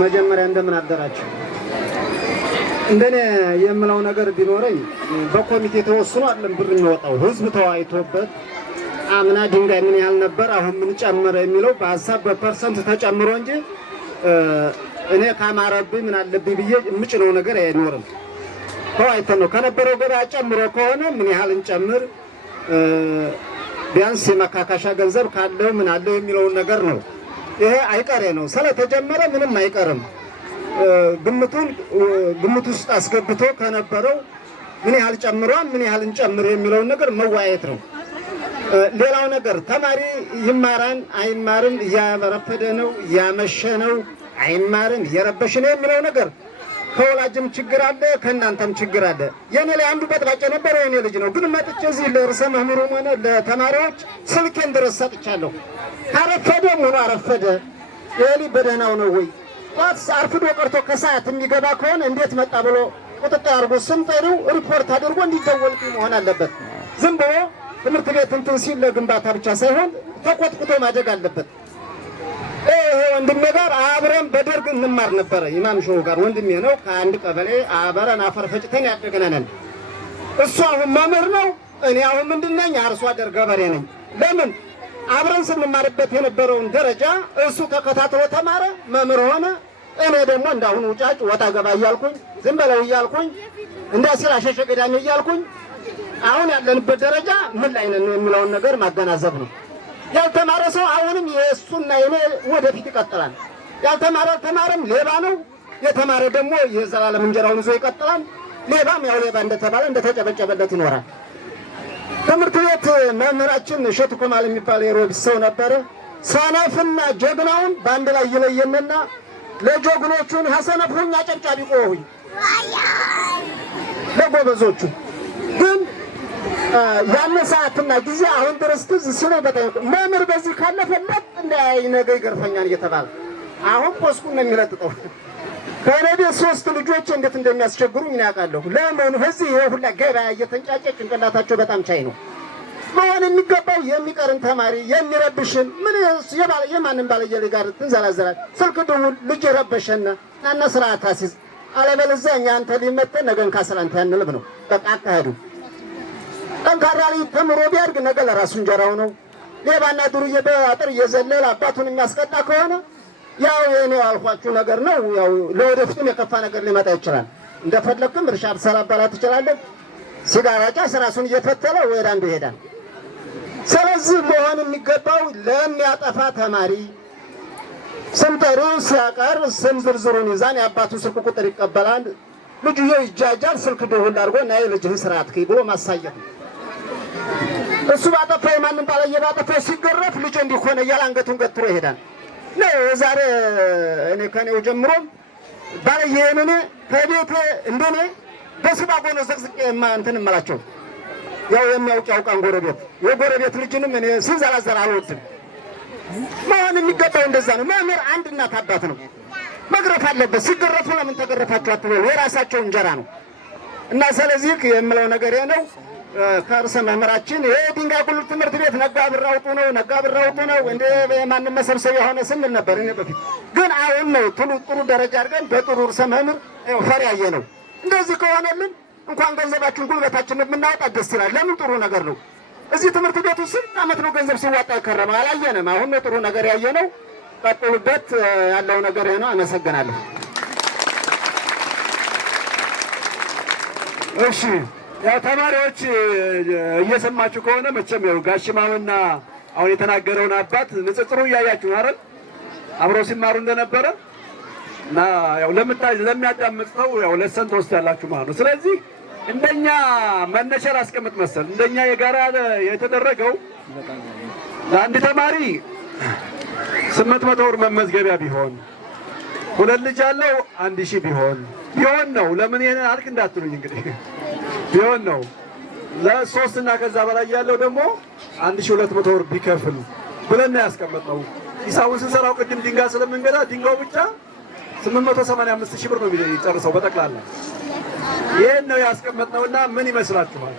መጀመሪያ እንደምን አደራችሁ። እንደኔ የምለው ነገር ቢኖረኝ በኮሚቴ ተወስኖ አይደለም ብር የሚወጣው ህዝብ ተዋይቶበት አምና ድንጋይ ምን ያህል ነበር አሁን ምን ጨመረ የሚለው በሀሳብ በፐርሰንት ተጨምሮ እንጂ እኔ ካማረብኝ ምን አለብኝ ብዬ የምጭነው ነገር አይኖርም። ተዋይተን ነው ከነበረው ገበያ ጨምሮ ከሆነ ምን ያህል እንጨምር ቢያንስ የመካካሻ ገንዘብ ካለው ምን አለው የሚለውን ነገር ነው። ይሄ አይቀሬ ነው። ስለተጀመረ ምንም አይቀርም። ግምት ውስጥ አስገብቶ ከነበረው ምን ያህል ጨምሯል ምን ያህል እንጨምር የሚለውን ነገር መዋየት ነው። ሌላው ነገር ተማሪ ይማራን አይማርም እያረፈደ ነው እያመሸ ነው አይማርም እየረበሽ ነው የሚለው ነገር ከወላጅም ችግር አለ ከእናንተም ችግር አለ። የኔ ላይ አንዱ በጥባጭ ነበር የኔ ልጅ ነው ግን መጥቼ እዚህ ለርዕሰ መምህሩም ሆነ ለተማሪዎች ስልኬን ድረስ ሰጥቻለሁ። ካረፈደ ምን አረፈደ የሊ በደህናው ነው ወይ ጧት አርፍዶ ቀርቶ ከሰዓት የሚገባ ከሆነ እንዴት መጣ ብሎ ቁጥጥር አድርጎ ስንጠሪው ሪፖርት አድርጎ እንዲደወል መሆን አለበት። ዝም ብሎ ትምህርት ቤት እንትን ሲል ለግንባታ ብቻ ሳይሆን ተቆጥቁጦ ማደግ አለበት። ወንድሜ ጋር አብረን በደርግ እንማር ነበር። ኢማም ሾው ጋር ወንድሜ ነው ከአንድ ቀበሌ አብረን አፈር ፈጭተን ያደግነን። እሱ አሁን መምህር ነው እኔ አሁን ምንድነኝ አርሶ አደር ገበሬ ነኝ። ለምን አብረን ስንማርበት የነበረውን ደረጃ እሱ ተከታትሎ ተማረ መምህር ሆነ። እኔ ደግሞ እንዳሁን ውጫጭ ወጣ ገባ እያልኩኝ ዝም በለው እያልኩኝ እንዳሲል አሸሸ ገዳኝ እያልኩኝ አሁን ያለንበት ደረጃ ምን ላይ ነን የሚለውን ነገር ማገናዘብ ነው። ያልተማረ ሰው አሁንም የእሱና የኔ ወደፊት ይቀጥላል። ያልተማረ ተማረም ሌባ ነው። የተማረ ደግሞ የዘላለም እንጀራውን ይዞ ይቀጥላል። ሌባም ያው ሌባ እንደተባለ እንደተጨበጨበለት ይኖራል። ትምህርት ቤት መምህራችን እሸቱ ከማል የሚባል የሮቢት ሰው ነበረ። ሰነፍና ጀግናውን በአንድ ላይ ይለየንና ለጀግኖቹን ሐሰነፉኝ አጨብጫቢ ቆሁኝ ለጎበዞቹ ግን ያን ሰዓትና ጊዜ አሁን ድረስ ትዝ ሲለኝ በጣም መምህር በዚህ ካለፈ ለጥ እንዳይ ነገ ይገርፈኛል እየተባለ አሁን ፖስኩን ነው የሚለጥጠው። ከነዴ 3 ልጆች እንዴት እንደሚያስቸግሩኝ ያውቃለሁ። ለምን እዚህ ይሄ ሁላ ገበያ እየተንጫጨ ጭንቅላታቸው በጣም ቻይ ነው። መሆን የሚገባው የሚቀርን ተማሪ የሚረብሽን ምን የማንም ባለየል ጋር ትንዘላዘላል። ስልክ ደውል ልጅ ረበሸና ናና ስርዓት አሲዝ አለበለዚያ እኛ አንተ ሊመተን ነገን ካሰላንተ ያንልብ ነው በቃ አካሄዱ። ጠንካራ ልጅ ተምሮ ቢያድግ ነገ ለራሱ እንጀራው ነው። ሌባና ዱርዬ በአጥር እየዘለለ አባቱን የሚያስቀጣ ከሆነ ያው የኔው አልኳችሁ ነገር ነው። ያው ለወደፊቱም የከፋ ነገር ሊመጣ ይችላል። እንደፈለክም እርሻ ብሰላባላ ትችላለህ። ሲጋራ ጫስ ራሱን እየፈተለ ወደ አንዱ ይሄዳል። ስለዚህ መሆን የሚገባው ለሚያጠፋ ተማሪ ስንጠሩ ሲያቀርብ ስም ዝርዝሩን ይዛን የአባቱ ስልክ ቁጥር ይቀበላል። ልጁ ይጃጃል ስልክ ደውል አድርጎ ናይ ልጅህን ስርዓት ከይ ብሎ ማሳየት ነው። እሱ ባጠፋ ማንንም ባለየ ባጠፋ ሲገረፍ ልጅ እንዲሆነ ያላንገቱን ገትሮ ይሄዳል። ነው ዛሬ እኔ ከኔው ጀምሮ ባለየኔ ከቤት እንደኔ በስባጎ ነው ዘቅዝቄ እንትን እመላቸው ያው የሚያውቅ ያውቃን ጎረቤት የጎረቤት ልጅንም እኔ ሲንዘላዘል አልወድም። መሆን የሚገባው እንደዛ ነው። መምህር አንድ እናት አባት ነው። መግረፍ አለበት። ሲገረፉ ለምን ተገረፋችሁ አትበሉ። የራሳቸው እንጀራ ነው እና ስለዚህ የምለው ነገር ነው። ከርዕሰ መምህራችን የድንጋይ ጉልት ትምህርት ቤት ነጋ ብራውጡ ነው እንደ ማንም መሰብሰቢያ ሆነ ስንል ነበር እኔ በፊት። ግን አሁን ነው ጥሩ ደረጃ አድርገን በጥሩ ርዕሰ መምህር ፈሪያየ ነው። እንደዚህ ከሆነልን እንኳን ገንዘባችን ጉልበታችን የምናወጣ ደስ ይላል። ለምን ጥሩ ነገር ነው። እዚህ ትምህርት ቤቱ ስንት ዓመት ነው ገንዘብ ሲዋጣ ይከረማ አላየንም። አሁን ነው ጥሩ ነገር ያየነው። ቀጥሉበት ያለው ነገር ነው። አመሰግናለሁ። እሺ ያው ተማሪዎች እየሰማችሁ ከሆነ መቼም ያው ጋሽማውና አሁን የተናገረውን አባት ንጽጽሩ እያያችሁ አይደል? አብረው ሲማሩ እንደነበረ እና ያው ለሚያዳምጥ ሰው ያው ለሰን ተወስዳላችሁ ማለት ነው። ስለዚህ እንደኛ መነሻ አስቀምጥ መሰል እንደኛ የጋራ የተደረገው ለአንድ ተማሪ 800 ብር መመዝገቢያ ቢሆን 2 ልጅ ያለው 1000 ቢሆን ነው። ለምን ይሄን አልክ እንዳትሉኝ እንግዲህ ቢሆን ነው። ለ3 እና ከዛ በላይ ያለው ደግሞ 1200 ብር ቢከፍሉ ብለን ያስቀመጥነው። ሂሳቡን ስንሰራው ቅድም ድንጋይ ስለምንገዛ ድንጋው ብቻ 885 ሺህ ብር ነው የሚጨርሰው በጠቅላላ። ይሄን ነው ያስቀመጥነውና ምን ይመስላችኋል?